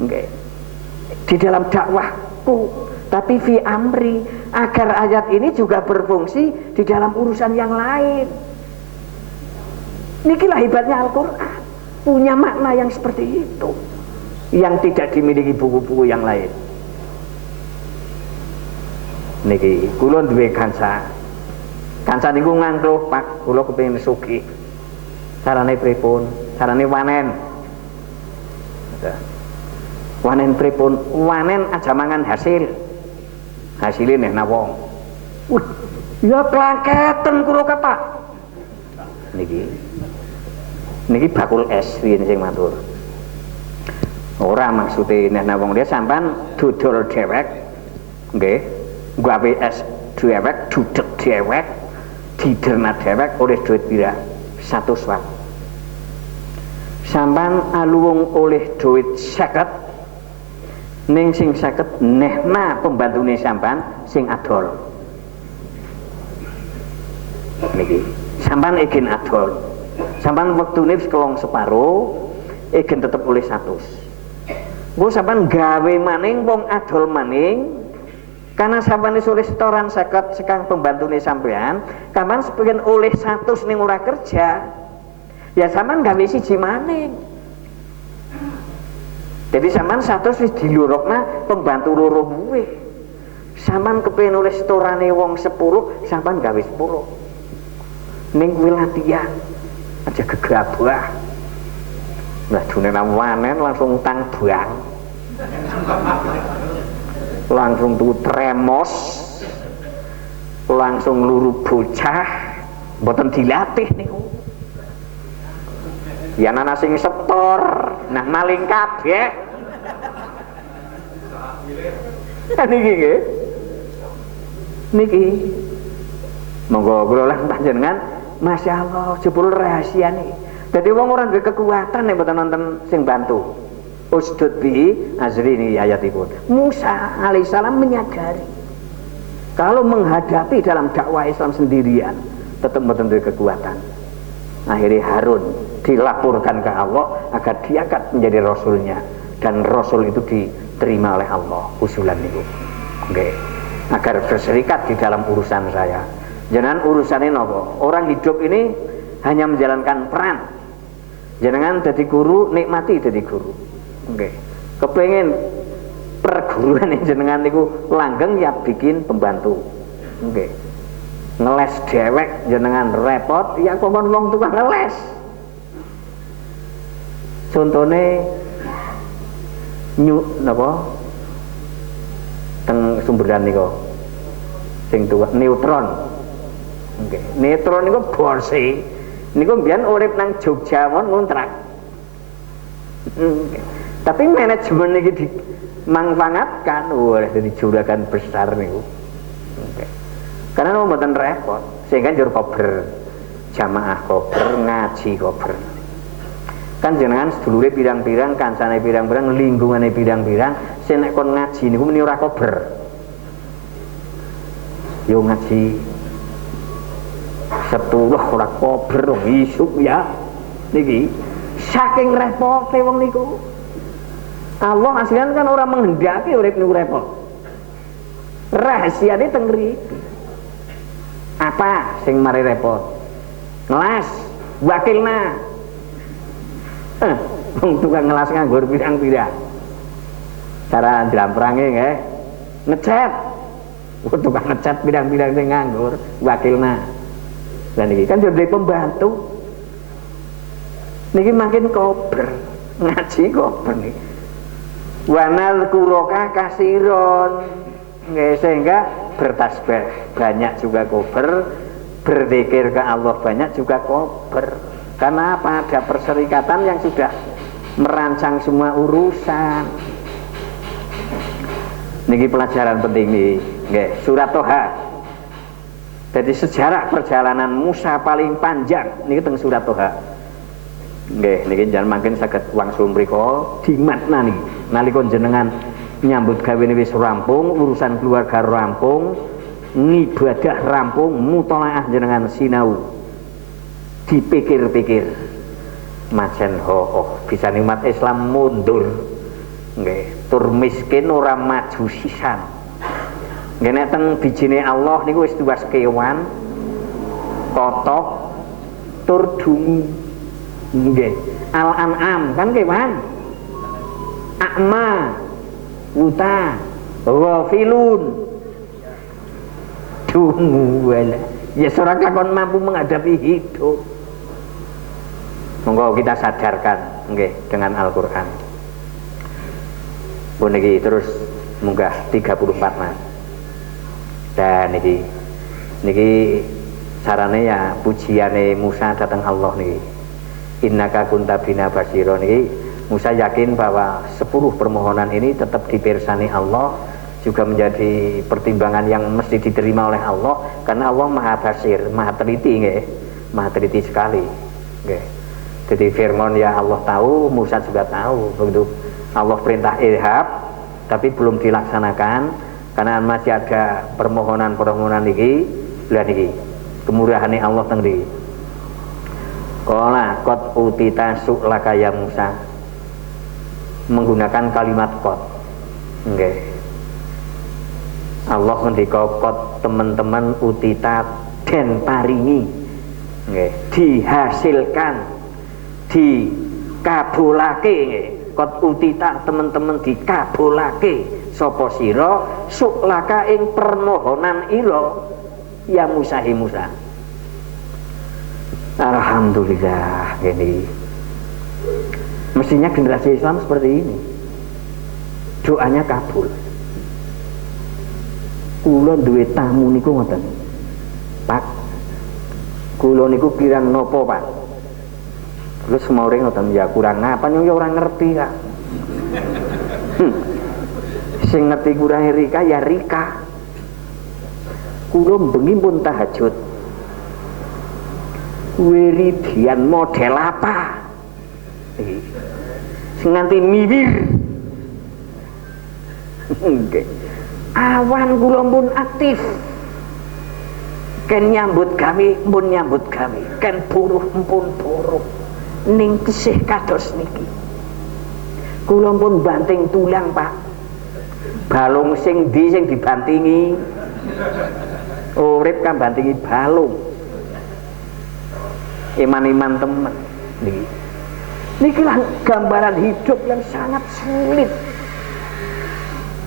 Okay. Di dalam dakwahku, tapi fi amri, agar ayat ini juga berfungsi di dalam urusan yang lain. Nikilah hebatnya Al-Quran, punya makna yang seperti itu, yang tidak dimiliki buku-buku yang lain. Niki kula duwe kanca niku ngangkruh, Pak, kula kepengin sugih. Carane pripun? Carane wanen. Wanen pripun? Wanen aja mangan hasil. Hasile nek wong. Ya klaketen kula Pak. Niki bakul es riyen sing matur. Ora maksude nek wong dia sampean dodol dhewek. Nggih. Gawe es dhewek, dudek dhewek, diderna dhewek oleh duit pira? 100 watt. Sampean aluwung oleh duit 50. Ning sing 50 nehna pembantune sampean sing adol. Niki, sampean igen adol. Sampean wektune wis kelong separo, igen tetep oleh 100. Engko sampean gawe maning wong adol maning. Karena sampean wis oleh setoran 50 sekang pembantune sampean, sampean sebagian oleh 100 ning ora kerja. Ya sampean gawe siji maning. Jadi sampean 100 wis dilurukna pembantu loro kuwe. Sampean kepengin oleh setorane wong 10, sampean gawe 10. Ning kuwi latihan aja gegabah. Lah dune wanen langsung utang bank. Langsung tuh tremos, langsung luru bocah, mboten dilatih niku. Ya ana sing setor, nah maling kabeh. Niki nggih. Niki. Monggo kula lan panjenengan, masyaallah jebul rahasia nih. Dadi wong ora duwe kekuatan nek mboten nonton sing bantu. Usdud bi azrini ayatipun. Musa alaihissalam menyadari kalau menghadapi dalam dakwah Islam sendirian tetap mboten duwe kekuatan. Akhirnya Harun dilaporkan ke Allah agar diangkat menjadi rasulnya, dan rasul itu diterima oleh Allah usulan itu. Nggih. Agar berserikat di dalam urusan saya. Jangan urusannya nopo. Orang hidup ini hanya menjalankan peran. Jangan jadi guru, nikmati jadi guru. Oke, kepengen perguruan jenengan niku langgeng ya bikin pembantu. Oke, ngeles dewek jenengan repot ya kon wong tukang ngeles. Contone napa teng sumberan niku sing tuwa neutron. Oke, neutron niku borse niku mbiyen urip nang Jogja mon ngontrak. Tapi manajemen ini dimanfaatkan, wah jadi juragan besar nih. Karena mboten repot, sehingga njur kober, jamaah kober, ngaji kober. Kan jenengan sedulure pirang-pirang, kancane pirang-pirang, lingkungane pirang-pirang, sing nek kon ngaji niku meni ora kober. Yo ngaji sepuluh ora kober isuk ya. Niki saking repote wong niku. Allah aslian kan orang menghendaki urip niku repot. Rahasiane teng mriki. Apa sing mari repot? Ngelas, wakilna. Wong tukang ngelas nganggur pirang-pirang. Cara njlamperange nggih. Ngecat. Tukang ngecat pirang-pirang sing nganggur, wakilna. Lah niki kan jadi pembantu. Niki makin kober, ngaji kober niki. Wanal kuroka kasiron, sehingga bertasbih banyak juga kober, berzikir ke Allah banyak juga kober. Karena apa? Ada perserikatan yang sudah merancang semua urusan. Niki pelajaran penting nggih, surat Toha. Jadi sejarah perjalanan Musa paling panjang niki teng surat Toha. Nggih, niki jangan makin saged wangsul mriku dimaknani nalika jenengan nyambut gawe wis rampung, urusan keluarga rampung, ngibadah rampung, mutolaah jenengan sinau. Dipikir-pikir majen bisa umat Islam mundur. Nggih, tur miskin ora maju sisan. Nggih nek teng bijine Allah niku wis tuwas kewan, kotok, tur dungu. Nggih, Al-An'am kan kewan. A'ma, wuta, ghafilun. Dungu wala. Ya seorang kakon mampu menghadapi hidup. Monggo kita sadarkan nggih dengan Al-Qur'an. Bu niki terus munggah 34 Mas. Dan niki sarane ya pujiane Musa datang Allah niki. Innaka kunta bina basira niki Musa yakin bahwa 10 permohonan ini tetap dipirsani Allah, juga menjadi pertimbangan yang mesti diterima oleh Allah karena Allah Maha Basir, Maha teliti nggih. Maha teliti sekali. Nggih. Jadi firman ya Allah tahu, Musa juga tahu. Begitu Allah perintah ilhab tapi belum dilaksanakan karena masih ada permohonan-permohonan niki. Lah niki kemurahane Allah teng niki. Qala qad utita su'laka ya Musa. Menggunakan kalimat qad. Nggih. Allah ngendika qad teman-teman utita den paringi. Nggih, dihasilkan dikabulake nggih. Qad utita teman-teman dikabulake sapa sira su'laka ing permohonan ira ya Musa hi Musa. Alhamdulillah ini. Mestinya generasi Islam seperti ini. Doanya kabul. Kula duwe tamu niku ngoten. Pak. Kula niku kirang nopo, Pak? Terus semore ngoten ya kurang apa yo ora ngerti kak. Sing ngerti kurang Rika ya Rika. Kula bengi pun tahajud. Wiridian model apa? Sing nganti miwir. Awan kula pun aktif. Ken nyambut kami, pun nyambut kami. Ken buruh pun buruh. Ning tesih kados niki. Kula pun banting tulang, Pak. Balung sing ndi sing dibantingi? Urip kan bantingi balung. Iman-iman temen niki. Niki lah gambaran hidup yang sangat sulit.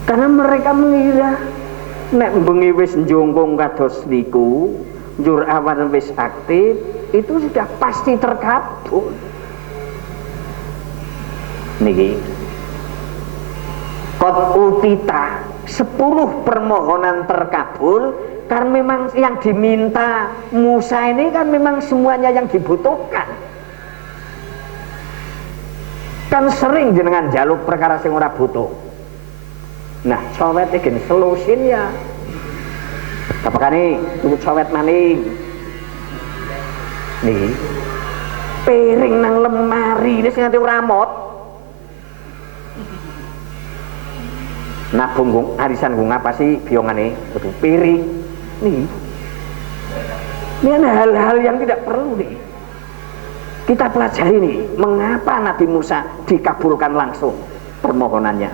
Karena mereka mengira nek bengi wis njongkong kados niku, njur awan wis aktif, itu sudah pasti terkabul. Niki qad utita 10 permohonan terkabul karena memang yang diminta Musa ini kan memang semuanya yang dibutuhkan. Kan sering jenengan jaluk perkara sing ora butuh. Nah, cowet iki selusin ya. Apakane tuku cowet maning. Niki piring nang lemari wis nganti ora mot. Nabung arisan gue ngapa sih biongane betul piring nih. Ini ada hal-hal yang tidak perlu nih kita pelajari nih. Mengapa Nabi Musa dikabulkan langsung permohonannya?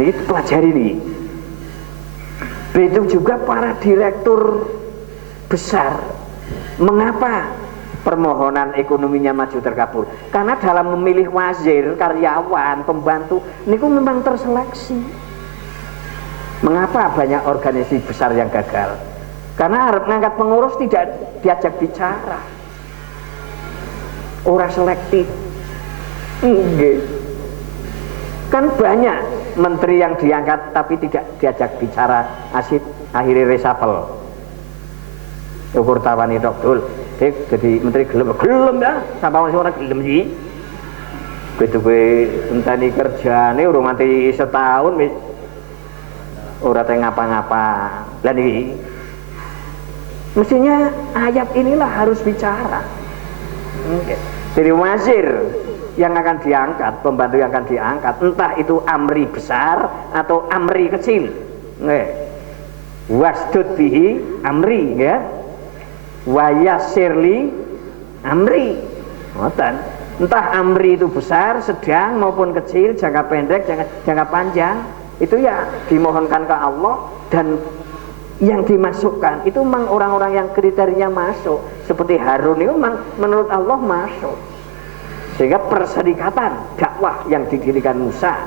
Nih kita pelajari nih. Begitu juga para direktur besar. Mengapa permohonan ekonominya maju terkabul? Karena dalam memilih wazir, karyawan, pembantu niku memang terseleksi. Mengapa banyak organisasi besar yang gagal? Karena harap ngangkat pengurus tidak diajak bicara. Orang selektif. Kan banyak menteri yang diangkat tapi tidak diajak bicara, asyik akhirnya reshuffle. Ukur tawani dokter jadi menteri gelem ya, sampai masih orang gelem sih. Begitu gue entani kerjane urung nganti setahun wis ora teh ngapa-ngapa. Lah niki mestinya ayat inilah harus bicara. Jadi wazir yang akan diangkat, pembantu yang akan diangkat, entah itu amri besar atau amri kecil. Wasdud bihi amri, ya. Wa yassirli amri. Ngoten. Entah amri itu besar, sedang maupun kecil, jangka pendek, jangka panjang, itu ya dimohonkan ke Allah. Dan yang dimasukkan itu memang orang-orang yang kriterianya masuk, seperti Harun itu memang menurut Allah masuk. Sehingga perserikatan dakwah yang didirikan Musa,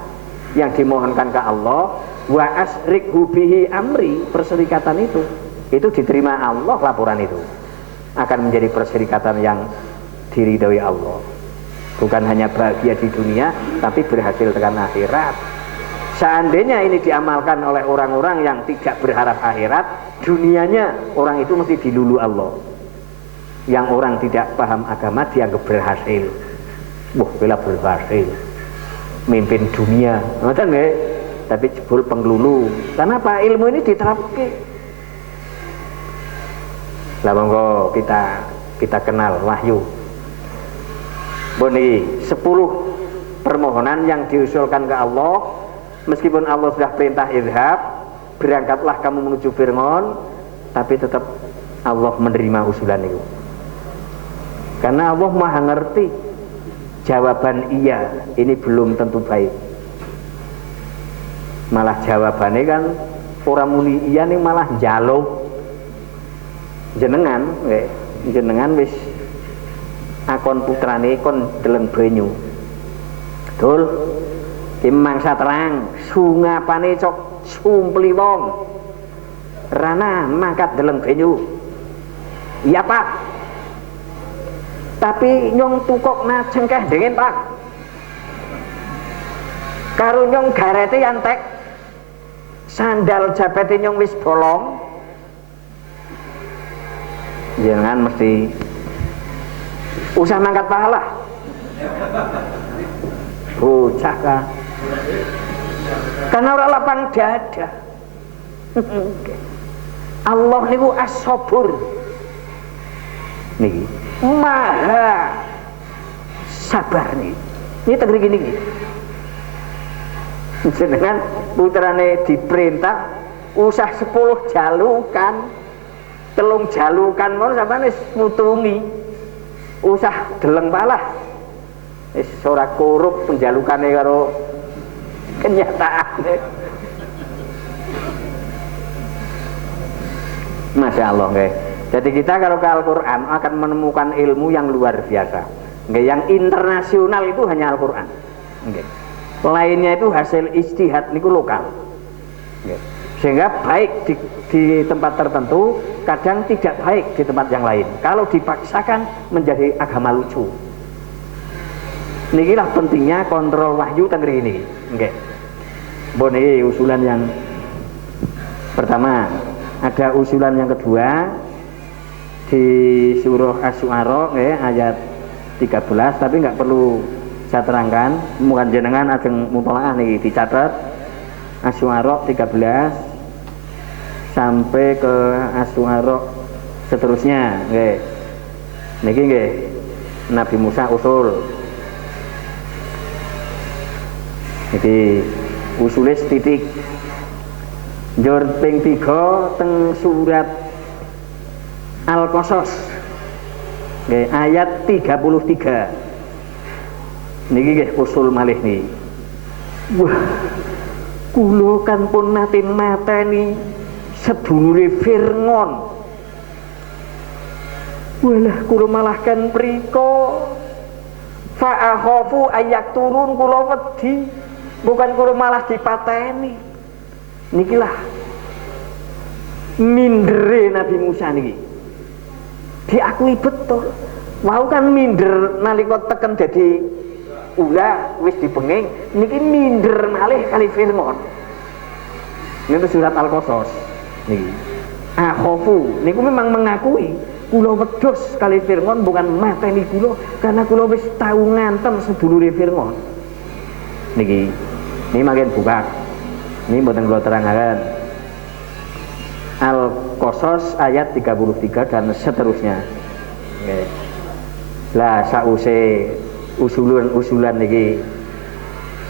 yang dimohonkan ke Allah, wa asrikhu bihi amri, perserikatan itu diterima Allah. Laporan itu akan menjadi perserikatan yang diridhoi Allah. Bukan hanya bahagia di dunia, tapi berhasil dengan akhirat. Seandainya ini diamalkan oleh orang-orang yang tidak berharap akhirat, dunianya orang itu mesti dilulu Allah. Yang orang tidak paham agama dianggap berhasil. Wah, bela berhasil, mimpin dunia, ngoten nggih. Tapi jebul penglulu. Kenapa? Ilmu ini diterapkan. Lah monggo kita kenal wahyu. Boni 10 permohonan yang diusulkan ke Allah, meskipun Allah sudah perintah idhab, berangkatlah kamu menuju Fir'aun, tapi tetap Allah menerima usulan itu. Karena Allah Maha ngerti, jawaban iya ini belum tentu baik. Malah jawabannya kan orang muni iya nih malah jaluk jenengan wis akon putrane kon deleng banyu. Betul. Ki mangsa terang, sungapane cok sumpli wong. Rana mangkat deleng banyu. Iya, Pak. Tapi nyong tukokna cengkeh dingin, Pak. Karo nyong garete yantek. Sandal jabete nyong wis bolong. Jangan mesti usah mangkat pahala. Bocah kah? Karena orang lapang dada. Allah niku as-sabur. Niki maha sabar nih. Ini tegri gini. Jenengan putrane diperintah usah 10 jalukan, 3 jalukan mau sampeyan wis mutungi. Usah deleng palah. Wis ora korup penjalukane karo kenyataane. Masya Allah nggih. Jadi kita kalau ke Al-Quran akan menemukan ilmu yang luar biasa. Nggih, yang internasional itu hanya Al-Quran. Nggih. Lainnya itu hasil ijtihad niku lokal. Nggih. Sehingga baik di tempat tertentu, kadang tidak baik di tempat yang lain. Kalau dipaksakan menjadi agama lucu. Inilah pentingnya kontrol wahyu tengeri ini. Nggih. Bone usulan yang pertama, ada usulan yang kedua di surah Asy-Syu'ara ayat 13, tapi nggak perlu saya terangkan, bukan jenengan ajeng mutolaah nih dicatat. Asy-Syu'ara 13 sampai ke Asy-Syu'ara seterusnya nggih. Niki nggih Nabi Musa usul. Iki usulis titik njur ping 3 teng surat Al-Qasas nggih ayat 33. Niki nggih usul malih nih. Wah, kula kan pun nate mateni sedulure Fir'aun. Walah kula malah kan priko fa'akhafu ayak turun kula wedi, bukan kula malah dipateni. Nikilah mindere Nabi Musa niki. Diakui betul. Wau kan minder nalika teken dadi ula wis dipenging, niki minder malih kali Fir'aun. Niku surat Al-Qasas niki. Akhafu niku memang mengakui kula wedhus kali Fir'aun, bukan mateni kula karena kula wis tau ngantem sedulure Fir'aun. Niki makin buka. Ini mboten kula terangaken. Al-Qasas ayat 33 dan seterusnya. Nggih. Lah sause usulan niki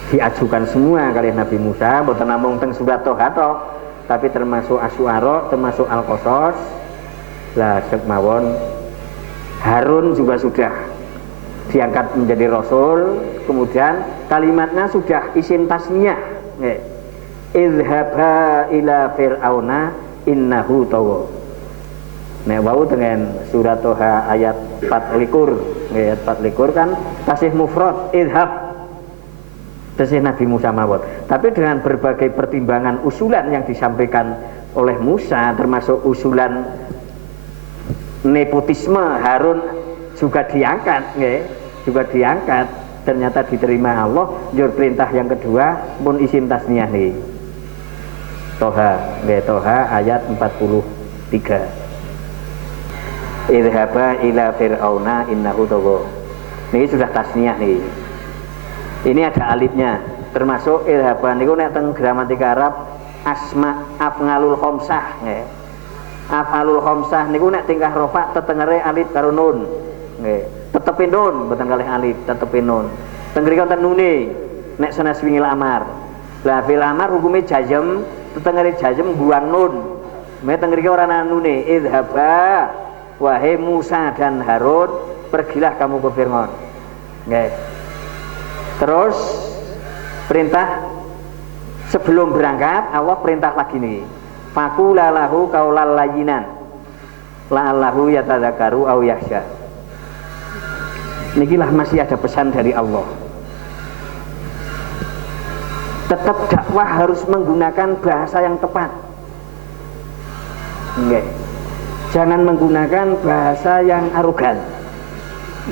diajukan semua kali Nabi Musa, mboten namung teng surat Toha to, tapi termasuk Asy-Syu'ara, termasuk Al-Qasas. Lah sekmawon Harun juga sudah diangkat menjadi rasul, kemudian kalimatnya sudah isim tasniyah. Nggih. Idhaba ila fir'auna innahu tagha. Nek wau dengan surat Toha ayat 24, ayat 24 kan tasih mufrad idhab. Tasih Nabi Musa mawon. Tapi dengan berbagai pertimbangan usulan yang disampaikan oleh Musa, termasuk usulan nepotisme, Harun juga diangkat, nggih, juga diangkat. Ternyata diterima Allah. Jur perintah yang kedua pun isim tasniyah nih. Toha, nggih, Toha ayat 43. Idhaba ila fir'auna innahu tagha. Ini sudah tasniyah nih. Ini ada alifnya. Termasuk idhaba niku nek teng gramatika Arab asma afngalul khamsah, nggih. Af'alul khamsah niku nek tingkah rafa tetengere alif karo nun. Nggih, tetepi nun mboten kalih alif, tetepi nun. Teng mriki wonten nune nek sanes wingil amar. Lah fil amar hukume jazm, tetengere jazm buang nun. Mek teng mriki ora ana nune. Idhaba wahai Musa dan Harun, pergilah kamu ke Fir'aun. Nggih. Terus perintah sebelum berangkat Allah perintah lagi nih. Faqula lahu qaulal layyinan la'allahu yatadzakaru aw yakhsha. Nikilah masih ada pesan dari Allah. Tetap dakwah harus menggunakan bahasa yang tepat. Nggih. Jangan menggunakan bahasa yang arogan.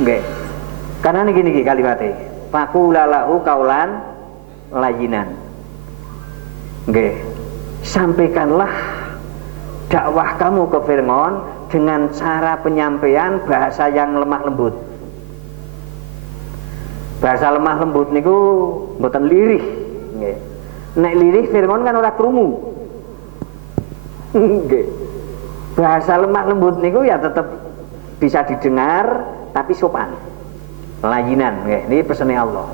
Nggih. Karena niki kalimatnya. Faqula lahu qaulan layyinan. Nggih. Sampaikanlah dakwah kamu ke Fir'aun dengan cara penyampaian bahasa yang lemah lembut. Bahasa lemah lembut niku mboten lirih, nggih. Nek lirih Fir'aun kan ora krungu. Nggih. Bahasa lemah lembut niku ya tetap bisa didengar tapi sopan. Layinan, nggih. Ini pesene Allah.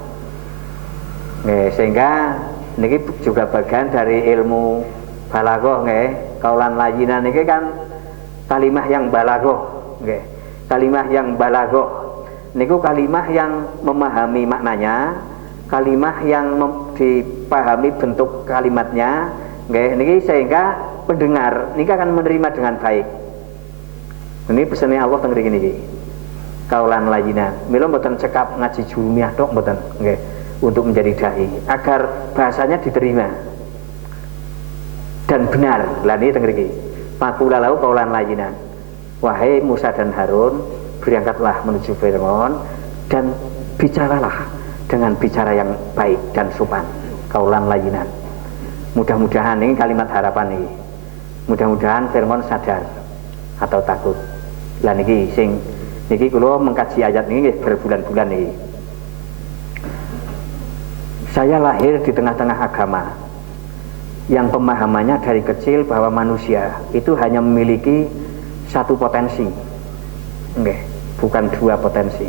Nggih, sehingga niki juga bagian dari ilmu balaghah, nggih. Kaulan layinan niki kan kalimah yang balaghah, nggih. Kalimah yang balaghah niku kalimah yang memahami maknanya, kalimah yang dipahami bentuk kalimatnya, nggih. Niki sehingga pendengar niki akan menerima dengan baik. Ini pesannya Allah teng mriki niki. Kaulan layinan. Mila mboten cekap ngaji jurumiah tok mboten, nggih. Untuk menjadi dai agar bahasanya diterima dan benar. Lah niki teng mriki. Faqula lahu qaulan layyinan. Wahai Musa dan Harun, berangkatlah menuju Fir'aun dan bicaralah dengan bicara yang baik dan sopan. Qaulan layyinan. Mudah-mudahan ini kalimat harapan ini. Mudah-mudahan Fir'aun sadar atau takut. Lah niki sing niki kula mengkaji ayat ini berbulan-bulan niki. Saya lahir di tengah-tengah agama yang pemahamannya dari kecil bahwa manusia itu hanya memiliki satu potensi, nggih, bukan dua potensi.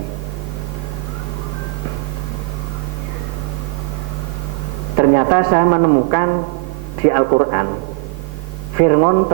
Ternyata saya menemukan di Al-Quran Fir'aun